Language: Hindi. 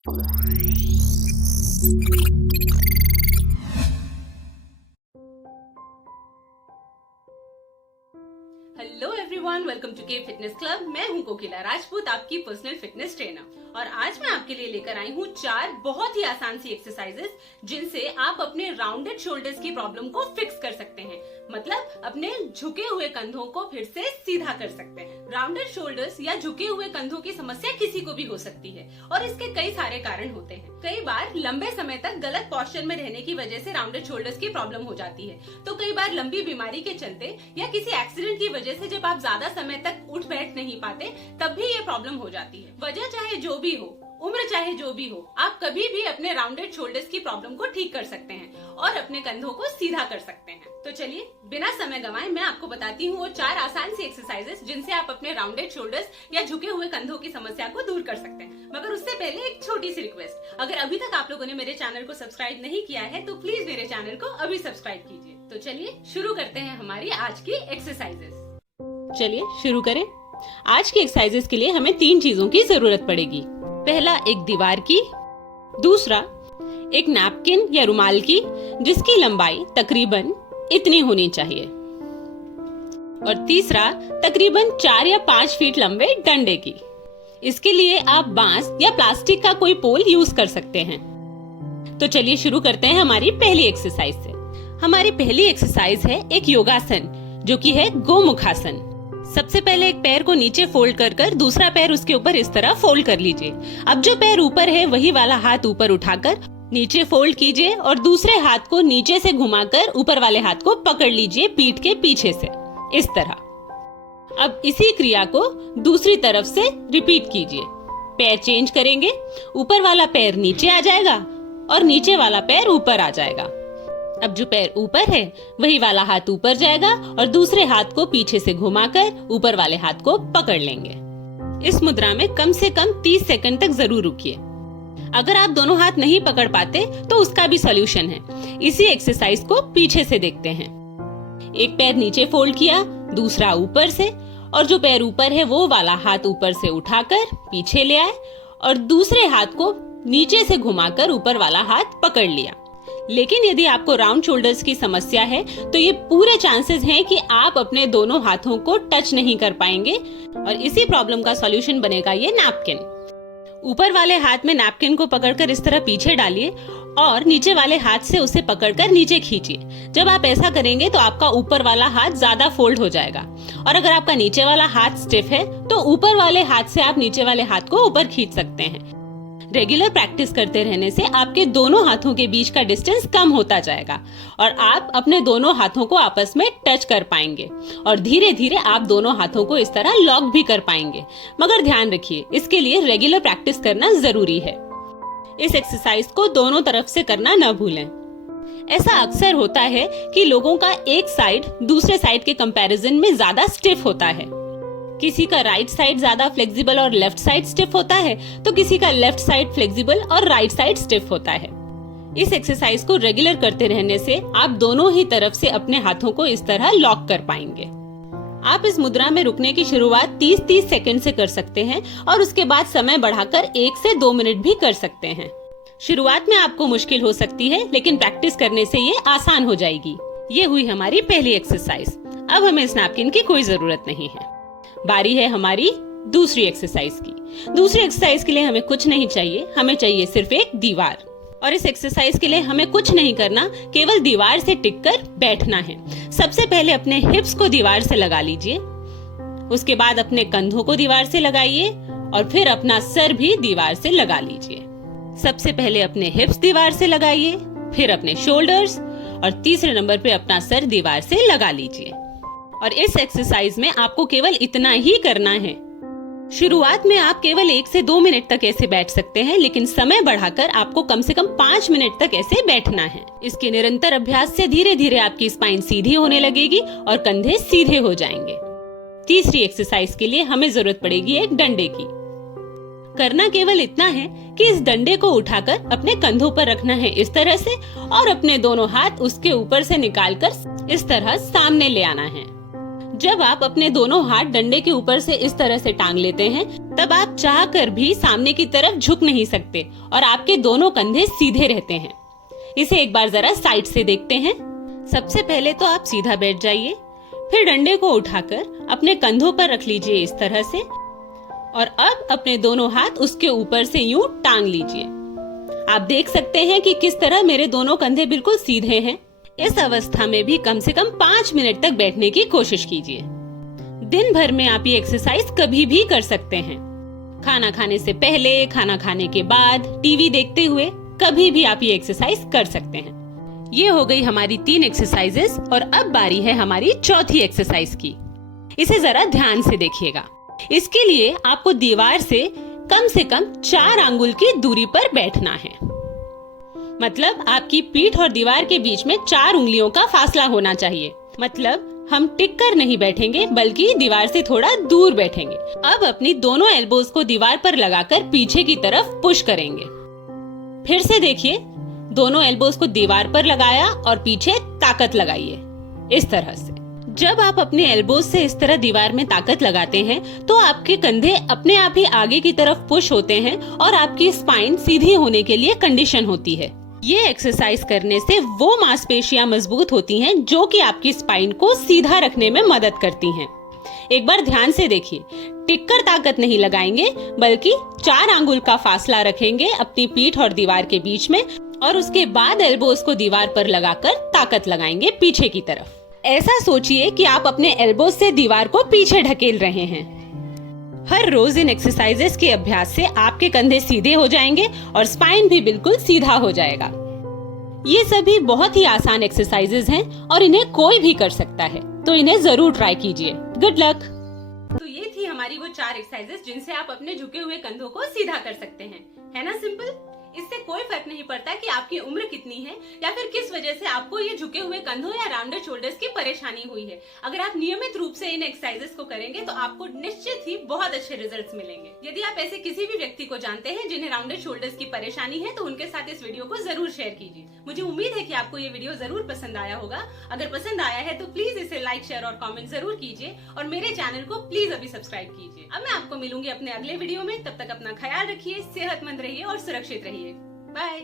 हेलो एवरीवन, वेलकम टू के फिटनेस क्लब। मैं हूं कोकिला राजपूत, आपकी पर्सनल फिटनेस ट्रेनर। और आज मैं आपके लिए लेकर आई हूं 4 बहुत ही आसान सी एक्सरसाइजेस जिनसे आप अपने राउंडेड शोल्डर्स की प्रॉब्लम को फिक्स कर सकते हैं। मतलब अपने झुके हुए कंधों को फिर से सीधा कर सकते हैं। राउंडेड शोल्डर्स या झुके हुए कंधों की समस्या किसी को भी हो सकती है और इसके कई सारे कारण होते हैं। कई बार लंबे समय तक गलत पोस्चर में रहने की वजह से राउंडेड शोल्डर्स की प्रॉब्लम हो जाती है। तो कई बार लंबी बीमारी के चलते या किसी एक्सीडेंट की वजह से जब आप ज्यादा समय तक उठ बैठ नहीं पाते तब भी ये प्रॉब्लम हो जाती है। वजह चाहे जो भी हो, उम्र चाहे जो भी हो, आप कभी भी अपने राउंडेड शोल्डर्स की प्रॉब्लम को ठीक कर सकते हैं और अपने कंधों को सीधा कर सकते हैं। तो चलिए बिना समय गंवाए मैं आपको बताती हूँ वो 4 आसान सी एक्सरसाइजेस जिनसे आप अपने राउंडेड शोल्डर्स या झुके हुए कंधों की समस्या को दूर कर सकते हैं। मगर उससे पहले एक छोटी सी रिक्वेस्ट, अगर अभी तक आप लोगों ने मेरे चैनल को सब्सक्राइब नहीं किया है तो प्लीज मेरे चैनल को अभी सब्सक्राइब कीजिए। तो चलिए शुरू करते हैं हमारी आज की एक्सरसाइजेस। चलिए शुरू करें। आज की एक्सरसाइजेस के लिए हमें 3 चीजों की जरूरत पड़ेगी। पहला एक दीवार की, दूसरा एक नैपकिन या रुमाल की जिसकी लंबाई तकरीबन इतनी होनी चाहिए, और तीसरा तकरीबन 4 या 5 फीट लंबे डंडे की। इसके लिए आप बांस या प्लास्टिक का कोई पोल यूज कर सकते हैं। तो चलिए शुरू करते हैं हमारी पहली एक्सरसाइज से। हमारी पहली एक्सरसाइज है एक योगासन जो कि है गोमुखासन। सबसे पहले एक पैर को नीचे फोल्ड कर दूसरा पैर उसके ऊपर इस तरह फोल्ड कर लीजिए। अब जो पैर ऊपर है वही वाला हाथ ऊपर उठाकर नीचे फोल्ड कीजिए और दूसरे हाथ को नीचे से घुमाकर ऊपर वाले हाथ को पकड़ लीजिए पीठ के पीछे से, इस तरह। अब इसी क्रिया को दूसरी तरफ से रिपीट कीजिए। पैर चेंज करेंगे, ऊपर वाला पैर नीचे आ जाएगा और नीचे वाला पैर ऊपर आ जाएगा। अब जो पैर ऊपर है वही वाला हाथ ऊपर जाएगा और दूसरे हाथ को पीछे से घुमाकर ऊपर वाले हाथ को पकड़ लेंगे। इस मुद्रा में कम से कम 30 सेकंड तक जरूर रुकिए। अगर आप दोनों हाथ नहीं पकड़ पाते तो उसका भी सॉल्यूशन है। इसी एक्सरसाइज को पीछे से देखते हैं। एक पैर नीचे फोल्ड किया, दूसरा ऊपर से, और जो पैर ऊपर है वो वाला हाथ ऊपर से उठाकर पीछे ले आए और दूसरे हाथ को नीचे से घुमाकर ऊपर वाला हाथ पकड़ लिया। लेकिन यदि आपको राउंड शोल्डर्स की समस्या है तो ये पूरे चांसेस हैं कि आप अपने दोनों हाथों को टच नहीं कर पाएंगे, और इसी प्रॉब्लम का सॉल्यूशन बनेगा ये नैपकिन। ऊपर वाले हाथ में नैपकिन को पकड़कर इस तरह पीछे डालिए और नीचे वाले हाथ से उसे पकड़कर नीचे खींचिए। जब आप ऐसा करेंगे तो आपका ऊपर वाला हाथ ज्यादा फोल्ड हो जाएगा, और अगर आपका नीचे वाला हाथ स्टिफ है तो ऊपर वाले हाथ से आप नीचे वाले हाथ को ऊपर खींच सकते हैं। रेगुलर प्रैक्टिस करते रहने से आपके दोनों हाथों के बीच का डिस्टेंस कम होता जाएगा और आप अपने दोनों हाथों को आपस में टच कर पाएंगे और धीरे धीरे आप दोनों हाथों को इस तरह लॉक भी कर पाएंगे। मगर ध्यान रखिए, इसके लिए रेगुलर प्रैक्टिस करना जरूरी है। इस एक्सरसाइज को दोनों तरफ से करना न भूलें। ऐसा अक्सर होता है कि लोगों का एक साइड दूसरे साइड के कंपैरिजन में ज्यादा स्टिफ होता है। किसी का राइट साइड ज्यादा फ्लेक्सिबल और लेफ्ट साइड स्टिफ होता है, तो किसी का लेफ्ट साइड फ्लेक्सिबल और राइट साइड स्टिफ होता है। इस एक्सरसाइज को रेगुलर करते रहने से आप दोनों ही तरफ से अपने हाथों को इस तरह लॉक कर पाएंगे। आप इस मुद्रा में रुकने की शुरुआत 30-30 सेकंड से कर सकते हैं और उसके बाद समय बढ़ाकर 1 से 2 मिनट भी कर सकते हैं। शुरुआत में आपको मुश्किल हो सकती है, लेकिन प्रैक्टिस करने से ये आसान हो जाएगी। ये हुई हमारी पहली एक्सरसाइज। अब हमें इस नैपकिन की कोई जरूरत नहीं है। बारी है हमारी दूसरी एक्सरसाइज की। दूसरी एक्सरसाइज के लिए हमें कुछ नहीं चाहिए, हमें चाहिए सिर्फ एक दीवार। और इस एक्सरसाइज के लिए हमें कुछ नहीं करना, केवल दीवार से टिककर बैठना है। सबसे पहले अपने हिप्स को दीवार से लगा लीजिए, उसके बाद अपने कंधों को दीवार से लगाइए और फिर अपना सर भी दीवार से लगा लीजिए। सबसे पहले अपने हिप्स दीवार से लगाइए, फिर अपने शोल्डर्स और तीसरे नंबर पे अपना सर दीवार से लगा लीजिए। और इस एक्सरसाइज में आपको केवल इतना ही करना है। शुरुआत में आप केवल 1 से 2 मिनट तक ऐसे बैठ सकते हैं, लेकिन समय बढ़ाकर आपको कम से कम 5 मिनट तक ऐसे बैठना है। इसके निरंतर अभ्यास से धीरे धीरे आपकी स्पाइन सीधी होने लगेगी और कंधे सीधे हो जाएंगे। तीसरी एक्सरसाइज के लिए हमें जरूरत पड़ेगी एक डंडे की। करना केवल इतना है कि इस डंडे को उठाकर अपने कंधों पर रखना है इस तरह से, और अपने दोनों हाथ उसके ऊपर से निकालकर इस तरह सामने ले आना है। जब आप अपने दोनों हाथ डंडे के ऊपर से इस तरह से टांग लेते हैं, तब आप चाह कर भी सामने की तरफ झुक नहीं सकते और आपके दोनों कंधे सीधे रहते हैं। इसे एक बार जरा साइड से देखते हैं। सबसे पहले तो आप सीधा बैठ जाइए, फिर डंडे को उठाकर अपने कंधों पर रख लीजिए इस तरह से, और अब अपने दोनों हाथ उसके ऊपर से यूं टांग लीजिए। आप देख सकते हैं कि किस तरह मेरे दोनों कंधे बिल्कुल सीधे हैं। इस अवस्था में भी कम से कम 5 मिनट तक बैठने की कोशिश कीजिए। दिन भर में आप ये एक्सरसाइज कभी भी कर सकते हैं। खाना खाने से पहले, खाना खाने के बाद, टीवी देखते हुए, कभी भी आप ये एक्सरसाइज कर सकते हैं। ये हो गई हमारी 3 एक्सरसाइजेस और अब बारी है हमारी चौथी एक्सरसाइज की। इसे जरा ध्यान से देखिएगा। इसके लिए आपको दीवार से कम 4 अंगुल की दूरी पर बैठना है। मतलब आपकी पीठ और दीवार के बीच में 4 उंगलियों का फासला होना चाहिए। मतलब हम टिक कर नहीं बैठेंगे, बल्कि दीवार से थोड़ा दूर बैठेंगे। अब अपनी दोनों एल्बोज को दीवार पर लगाकर पीछे की तरफ पुश करेंगे। फिर से देखिए, दोनों एल्बोज को दीवार पर लगाया और पीछे ताकत लगाइए इस तरह से। जब आप अपने एल्बोज से इस तरह दीवार में ताकत लगाते हैं तो आपके कंधे अपने आप ही आगे की तरफ पुश होते हैं और आपकी स्पाइन सीधी होने के लिए कंडीशन होती है। ये एक्सरसाइज करने से वो मांसपेशियां मजबूत होती हैं जो कि आपकी स्पाइन को सीधा रखने में मदद करती हैं। एक बार ध्यान से देखिए, टिककर ताकत नहीं लगाएंगे, बल्कि 4 अंगुल का फासला रखेंगे अपनी पीठ और दीवार के बीच में, और उसके बाद एल्बोज को दीवार पर लगाकर ताकत लगाएंगे पीछे की तरफ। ऐसा सोचिए कि आप अपने एल्बोज से दीवार को पीछे ढकेल रहे हैं। हर रोज इन एक्सरसाइजेस के अभ्यास से आपके कंधे सीधे हो जाएंगे और स्पाइन भी बिल्कुल सीधा हो जाएगा। ये सभी बहुत ही आसान एक्सरसाइजेस हैं और इन्हें कोई भी कर सकता है, तो इन्हें जरूर ट्राई कीजिए। Good luck. तो ये थी हमारी वो 4 एक्सरसाइजेस जिनसे आप अपने झुके हुए कंधों को सीधा कर सकते हैं। है ना सिंपल? इससे कोई फर्क नहीं पड़ता कि आपकी उम्र कितनी है या फिर किस वजह से आपको ये झुके हुए कंधों या राउंडेड शोल्डर्स की परेशानी हुई है। अगर आप नियमित रूप से इन एक्सरसाइजेस को करेंगे तो आपको निश्चित ही बहुत अच्छे रिजल्ट्स मिलेंगे। यदि आप ऐसे किसी भी व्यक्ति को जानते हैं जिन्हें राउंडेड शोल्डर्स की परेशानी है तो उनके साथ इस वीडियो को जरूर शेयर कीजिए। मुझे उम्मीद है कि आपको ये वीडियो जरूर पसंद आया होगा। अगर पसंद आया है तो प्लीज इसे लाइक, शेयर और कॉमेंट जरूर कीजिए और मेरे चैनल को प्लीज अभी सब्सक्राइब कीजिए। अब मैं आपको मिलूंगी अपने अगले वीडियो में। तब तक अपना ख्याल रखिए, सेहतमंद रहिए और सुरक्षित रहिए। बाय।